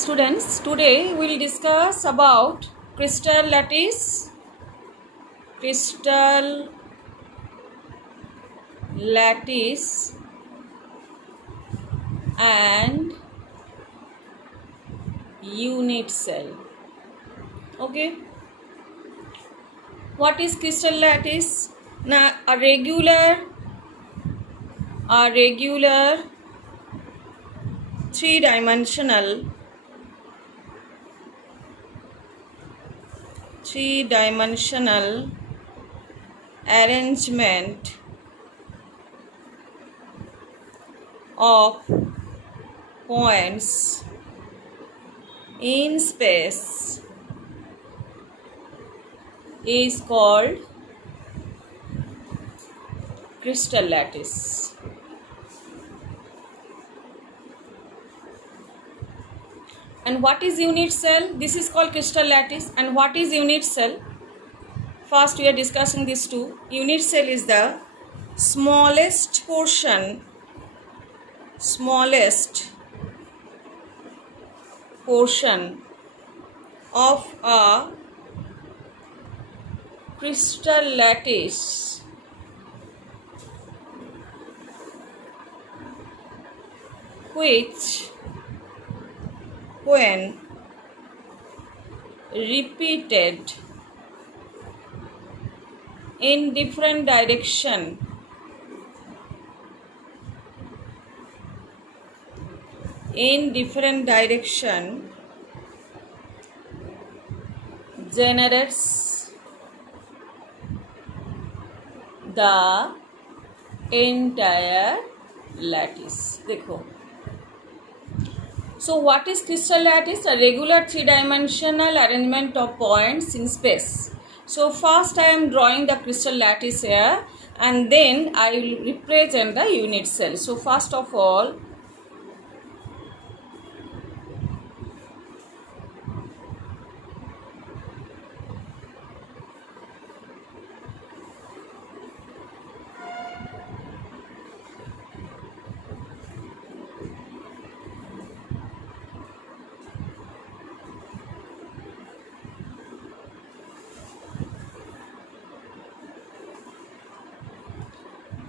Students, today we'll discuss about crystal lattice, crystal lattice and unit cell. Okay, what is crystal lattice? Now a regular three-dimensional arrangement of points in space is called crystal lattice. And what is unit cell? This is called crystal lattice. And what is unit cell? First we are discussing these two. Unit cell is the smallest portion of a crystal lattice which, when repeated in different direction, generates the entire lattice. देखो. So what is crystal lattice? A regular three-dimensional arrangement of points in space. So first I am drawing the crystal lattice here, and then I will represent the unit cell. So first of all,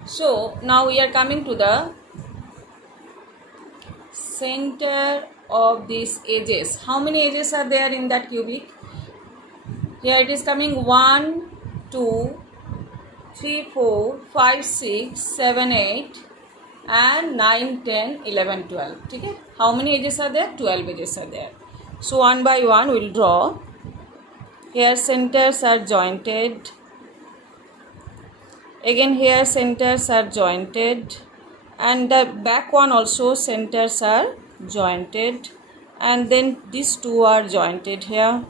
so now we are coming to the center of these edges. How many edges are there in that cubic? Here it is coming 1, 2, 3, 4, 5, 6, 7, 8 and 9, 10, 11, 12. Okay? How many edges are there? 12 edges are there. So one by one we will draw. Here centers are jointed. Again here centers are jointed, and the back one also centers are jointed, and then these two are jointed here,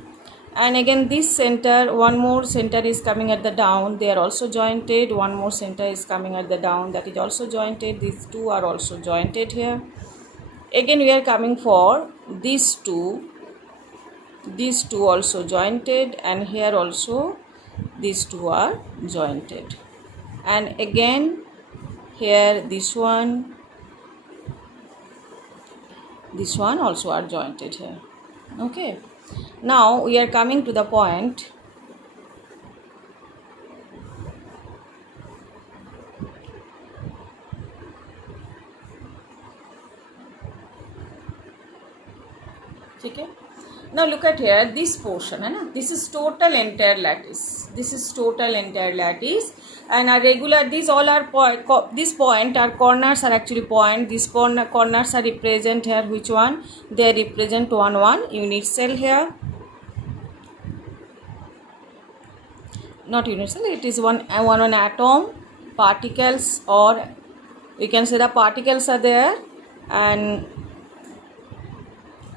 and again this center, one more center is coming at the down, they are also jointed, one more center is coming at the down, that is also jointed, these two are also jointed here. Again we are coming for these two also jointed, and here also these two are jointed. And again here this one also are jointed here. Okay, now we are coming to the point okay. Now look at here, this portion, this is total entire lattice. And a regular, these all are this point are corners are actually point. These corners are represent here. Which one? They represent one unit cell here. Not unit cell. It is one atom. Particles, or we can say the particles are there, and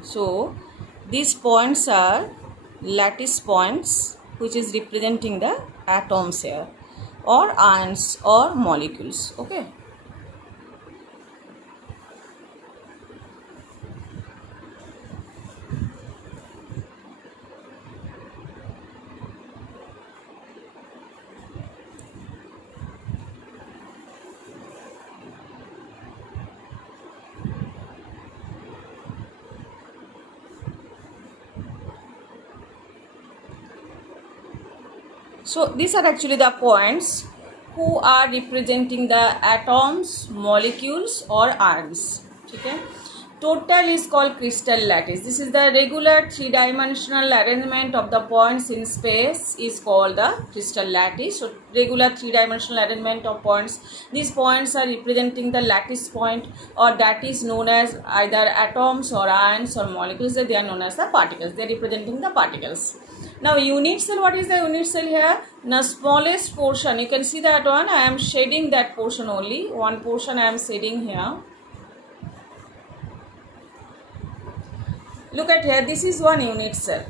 so these points are lattice points, which is representing the atoms here, or ions or molecules. Okay. So these are actually the points who are representing the atoms, molecules or ions. Okay. Total is called crystal lattice. This is the regular three-dimensional arrangement of the points in space is called the crystal lattice. So regular three-dimensional arrangement of points. These points are representing the lattice point, or that is known as either atoms or ions or molecules. They are known as the particles. They are representing the particles. Now unit cell, what is the unit cell here? Now smallest portion, you can see that one. I am shading that portion only. One portion I am shading here. Look at here, this is one unit cell.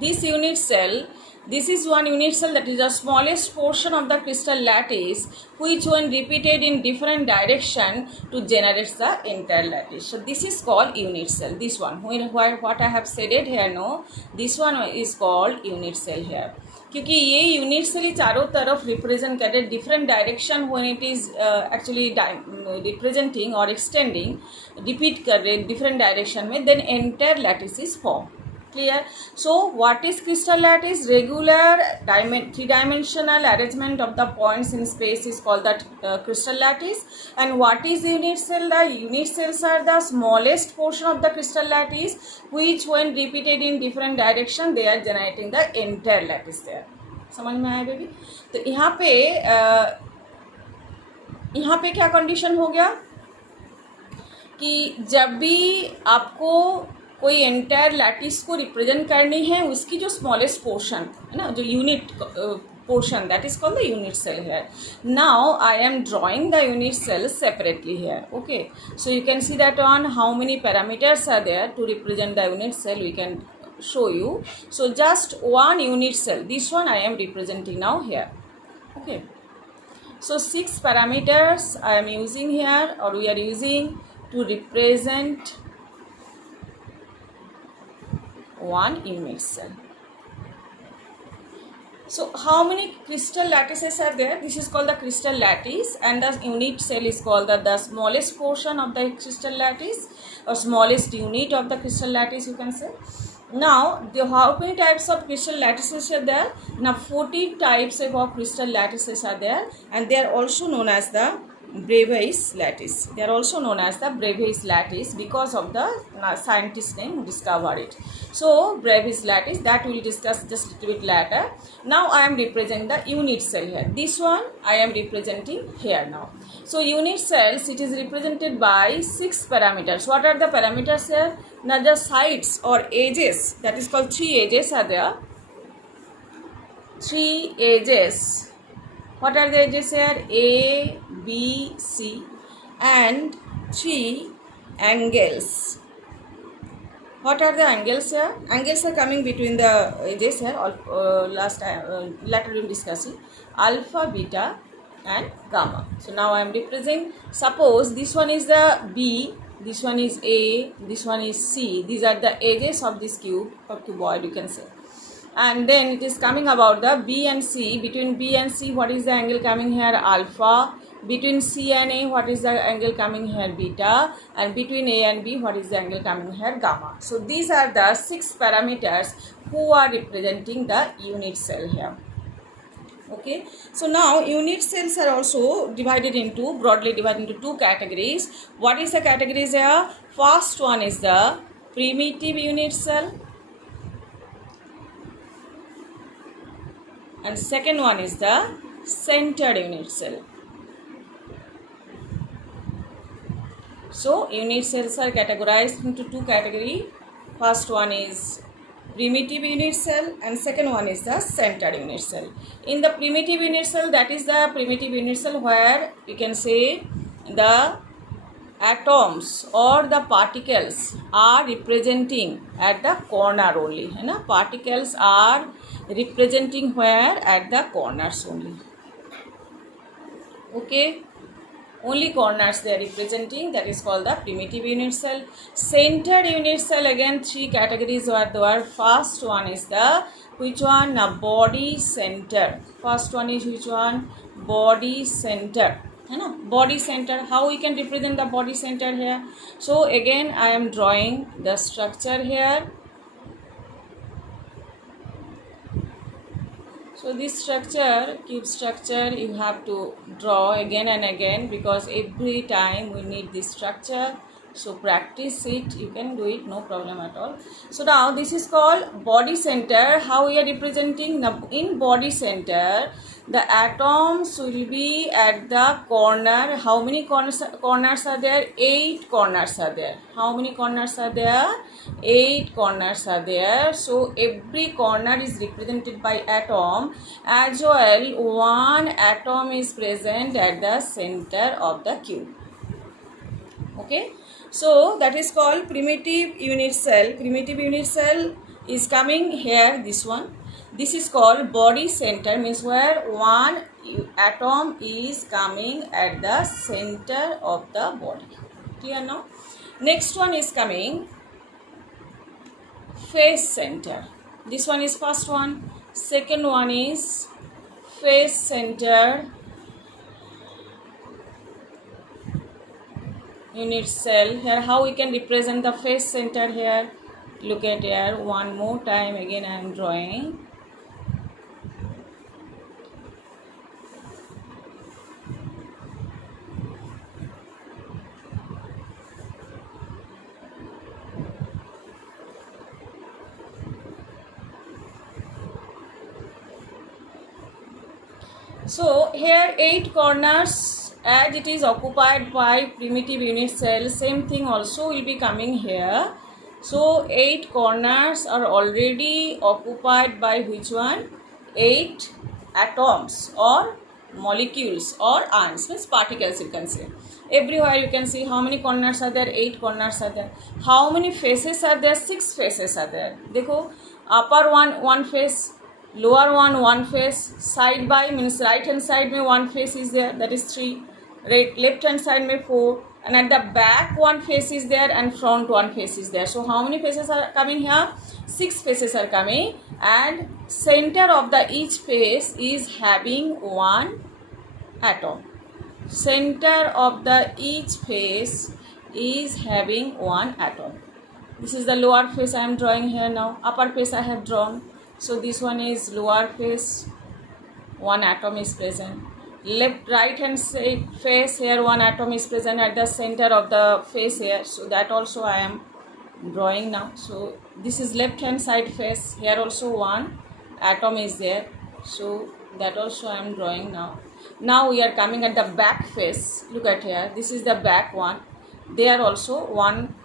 This unit cell, this is one unit cell, that is the smallest portion of the crystal lattice, which when repeated in different direction to generate the entire lattice. So this is called unit cell. This one, what I have said it here, no, this one is called unit cell here. क्योंकि ये unit cell चारों तरफ represent कर रहे different direction when it is actually representing और extending repeat कर रहे different direction में, then entire lattice is form. Clear? So what is crystal lattice? Regular three-dimensional arrangement of the points in space is called that crystal lattice. And what is unit cell? The unit cells are the smallest portion of the crystal lattice, which when repeated in different direction they are generating the entire lattice there. समझ में आया baby? तो यहाँ पे क्या condition हो गया कि जब भी आपको कोई एंटायर लैटिस को रिप्रेजेंट करनी है, उसकी जो स्मॉलेस्ट पोर्शन है ना, जो unit portion, that is called the unit cell here. Now I am drawing the unit cell separately here. Okay, so you can see that on how many parameters are there to represent the unit cell, we can show you. So just one unit cell, this one I am representing now here. Okay, so 6 parameters I am using here, or we are using to represent one unit cell. So how many crystal lattices are there? This is called the crystal lattice, and the unit cell is called the smallest portion of the crystal lattice, or smallest unit of the crystal lattice, you can say. Now how many types of crystal lattices are there? Now 14 types of crystal lattices are there, and they are also known as the Bravais lattice. They are also known as the Bravais lattice because of the scientist name who discovered it. So Bravais lattice, that we will discuss just a little bit later. Now I am representing the unit cell here. This one I am representing here now. So unit cells, it is represented by 6 parameters. What are the parameters here? Now the sides or edges, that is called 3 edges are there. 3 edges. What are the edges here? A, B, C, and 3 angles. What are the angles here? Angles are coming between the edges here. Later we will discuss it. Alpha, beta, and gamma. So now I am representing. Suppose this one is the B, this one is A, this one is C. These are the edges of this cube or cuboid, you can say. And then it is coming about the B and C. Between B and C, what is the angle coming here? Alpha. Between C and A, what is the angle coming here? Beta. And between A and B, what is the angle coming here? Gamma. So these are the 6 parameters who are representing the unit cell here. Okay, so now unit cells are also broadly divided into 2 categories. What is the categories here? First one is the primitive unit cell, and second one is the centered unit cell. So unit cells are categorized into 2 categories. First one is primitive unit cell, and second one is the centered unit cell. In the primitive unit cell, that is the primitive unit cell where you can say the atoms or the particles are representing at the corner only. Particles are representing where? At the corners only. Okay, only corners they are representing. That is called the primitive unit cell. Centered unit cell, again 3 categories are there. First one is the which one? Body center. First one is which one? Body center. Body center. How we can represent the body center here? So again I am drawing the structure here. So this structure, cube structure, you have to draw again and again, because every time we need this structure. So practice it, you can do it, no problem at all. So now this is called body center. How we are representing? Now in body center, the atoms will be at the corner. How many corners are there? 8 corners are there. How many corners are there? 8 corners are there. So every corner is represented by atom, as well one atom is present at the center of the cube. Okay, so that is called primitive unit cell. Primitive unit cell is coming here, this one. This is called body center, means where one atom is coming at the center of the body. Clear now? Next one is coming face center. This one is first one. Second one is face center unit cell. Here how we can represent the face center here? Look at here, one more time again I am drawing. So here 8 corners, as it is occupied by primitive unit cell, same thing also will be coming here. So 8 corners are already occupied by which one? 8 atoms or molecules or ions, means particles you can say. Everywhere you can see how many corners are there? 8 corners are there. How many faces are there? 6 faces are there. Dekho, upper one face, lower one face, side by means right hand side mein one face is there, that is 3, right, left hand side mein 4, and at the back one face is there and front one face is there. So how many faces are coming here? 6 faces are coming, and center of the each face is having one atom. Center of the each face is having one atom. This is the lower face I am drawing here now. Upper face I have drawn. So this one is lower face, one atom is present. Left right hand side face, here one atom is present at the center of the face here. So that also I am drawing now. So this is left hand side face, here also one atom is there. So that also I am drawing now. Now we are coming at the back face. Look at here, this is the back one. There also one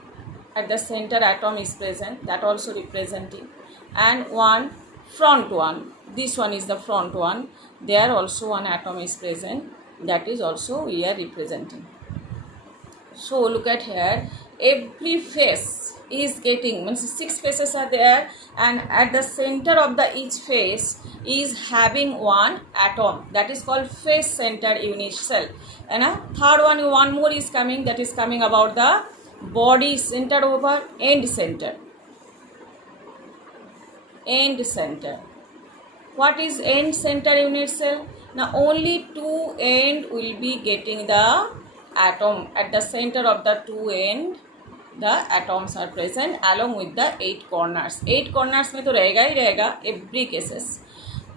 at the center atom is present, that also representing. And one front one, this one is the front one, there also one atom is present, that is also we are representing. So look at here, every face is getting, means 6 faces are there, and at the center of the each face is having one atom, that is called face center unit cell. And third one more is coming, that is coming about the body center over end center. End center. What is end center unit cell? Now only 2 end will be getting the atom. At the center of the 2 end, the atoms are present along with the 8 corners. 8 corners में तो रहेगा ही रहेगा every cases.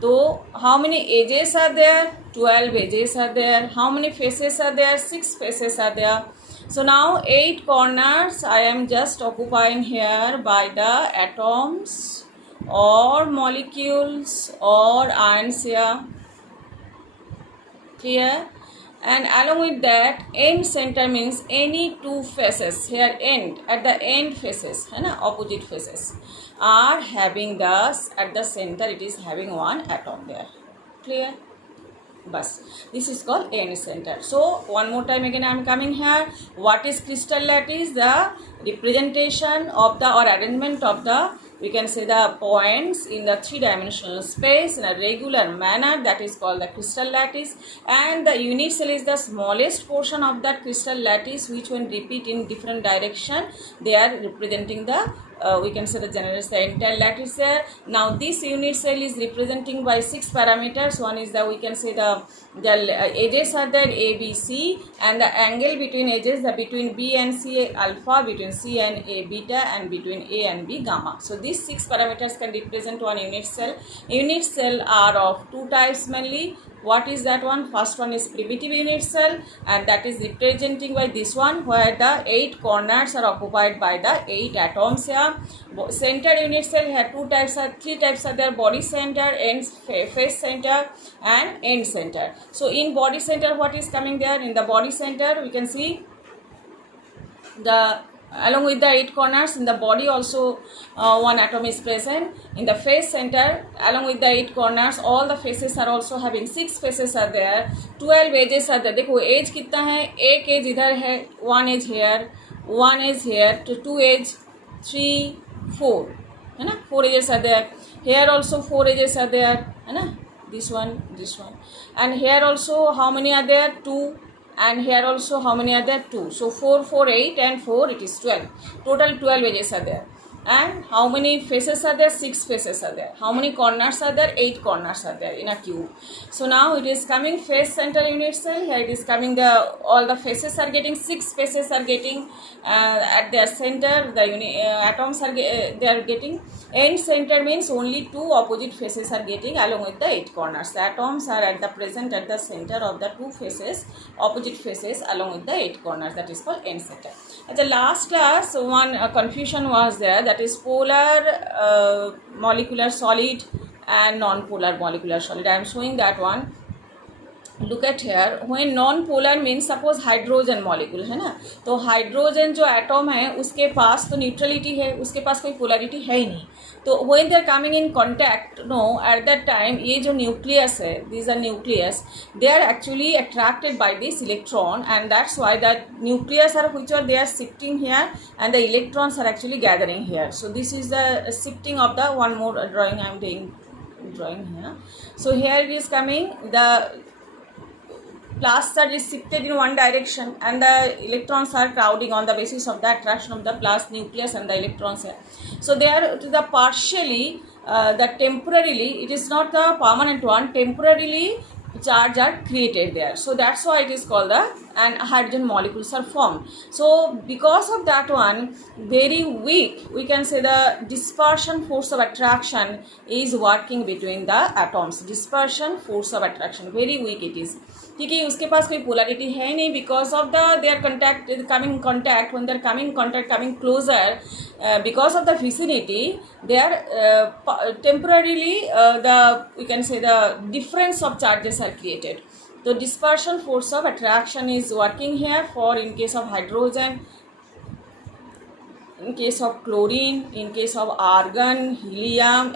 So how many edges are there? 12 edges are there. How many faces are there? 6 faces are there. So now 8 corners I am just occupying here by the atoms or molecules or ions here. Clear? And along with that, end center means any 2 faces here, end, at the end faces, opposite faces are having thus at the center it is having one atom there. Clear? Bus. This is called end center. So one more time again I am coming here. What is crystal lattice? The representation of the or arrangement of the, we can say, the points in the 3-dimensional space in a regular manner, that is called the crystal lattice. And the unit cell is the smallest portion of that crystal lattice, which when repeat in different direction they are representing the we can say the general cell, entire lattice cell. Now this unit cell is representing by 6 parameters. One is the, we can say the edges are there A, B, C, and the angle between edges, the between B and C alpha, between C and A beta, and between A and B gamma. So these 6 parameters can represent one unit cell. Unit cell are of two types mainly. What is that one? First one is primitive unit cell, and that is representing by this one, where the 8 corners are occupied by the 8 atoms here. Center unit cell here three types are there: body center, face center, and end center. So in body center, what is coming there? In the body center, we can see the, along with the 8 corners, in the body also one atom is present. In the face center, along with the 8 corners, all the faces are also having 6 faces are there, 12 edges are there. देखो as कितना है, एक as इधर है, 1 edge here, 1 edge here, to 2 edge, 3, 4, है ना, 4 edges are there. Here also 4 edges are there, है ना, this one, and here also how many are there? 2. And here also how many are there? 2. So 4, 4, 8, and 4, it is 12. Total 12 edges are there. And how many faces are there? 6 faces are there. How many corners are there? 8 corners are there in a cube. So now it is coming face center unit cell. Here it is coming, the all the faces are getting, 6 faces are getting at their center. The atoms are they are getting. End center means only 2 opposite faces are getting along with the 8 corners. The atoms are at the present at the center of the 2 faces, opposite faces along with the 8 corners. That is called end center. At the last class, one confusion was there, that is polar molecular solid and non-polar molecular solid. I am showing that one. Look at here, when non-polar means suppose hydrogen molecule है ना, तो hydrogen जो atom है उसके पास तो neutrality है, उसके पास कोई पोलरिटी है ही नहीं. तो when they are coming in contact, no, at that time ये जो न्यूक्लियस है, these are nucleus, they are actually attracted by this electron, and that's why that nucleus are which are they are shifting here, and the electrons are actually gathering here. So this is the shifting of the, one more drawing I am doing here. So here it is coming, the plus charge is shifted in one direction, and the electrons are crowding on the basis of the attraction of the plus nucleus and the electrons here. So they are to the partially, the temporarily, it is not the permanent one, temporarily charge are created there. So that's why it is called the, and hydrogen molecules are formed. So because of that one, very weak, we can say the dispersion force of attraction is working between the atoms. Dispersion force of attraction, very weak it is. ठीक है, उसके पास कोई polarity है नहीं, because of the their contact coming contact, when they are coming contact coming closer, because of the vicinity they are temporarily the, we can say the difference of charges are created. So dispersion force of attraction is working here for in case of hydrogen, in case of chlorine, in case of argon, helium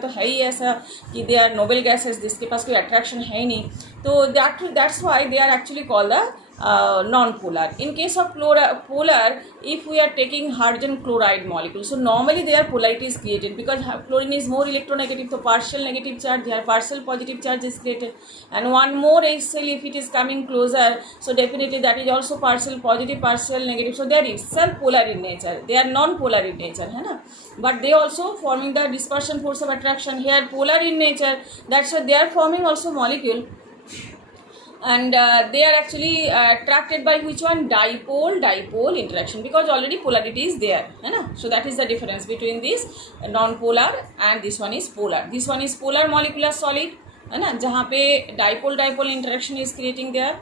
तो है ही ऐसा कि they are noble gases, जिसके पास कोई attraction है ही नहीं. तो that's why they are actually called the non-polar. In case of polar, if we are taking hydrogen chloride molecule, so normally their polarity is created because chlorine is more electronegative, so partial negative charge, their partial positive charge is created, and one more HCl if it is coming closer, so definitely that is also partial positive, partial negative, so they are itself polar in nature, they are non-polar in nature, है ना, but they also forming the dispersion force of attraction. Here polar in nature, that's why they are forming also molecule, and they are actually attracted by which one? Dipole interaction, because already polarity is there, है ना. So that is the difference between this non-polar and this one is polar. This one is polar molecular solid, है ना, जहाँ पे dipole interaction is creating there,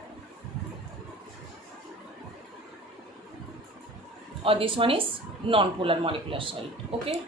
और this one is non-polar molecular solid. Okay.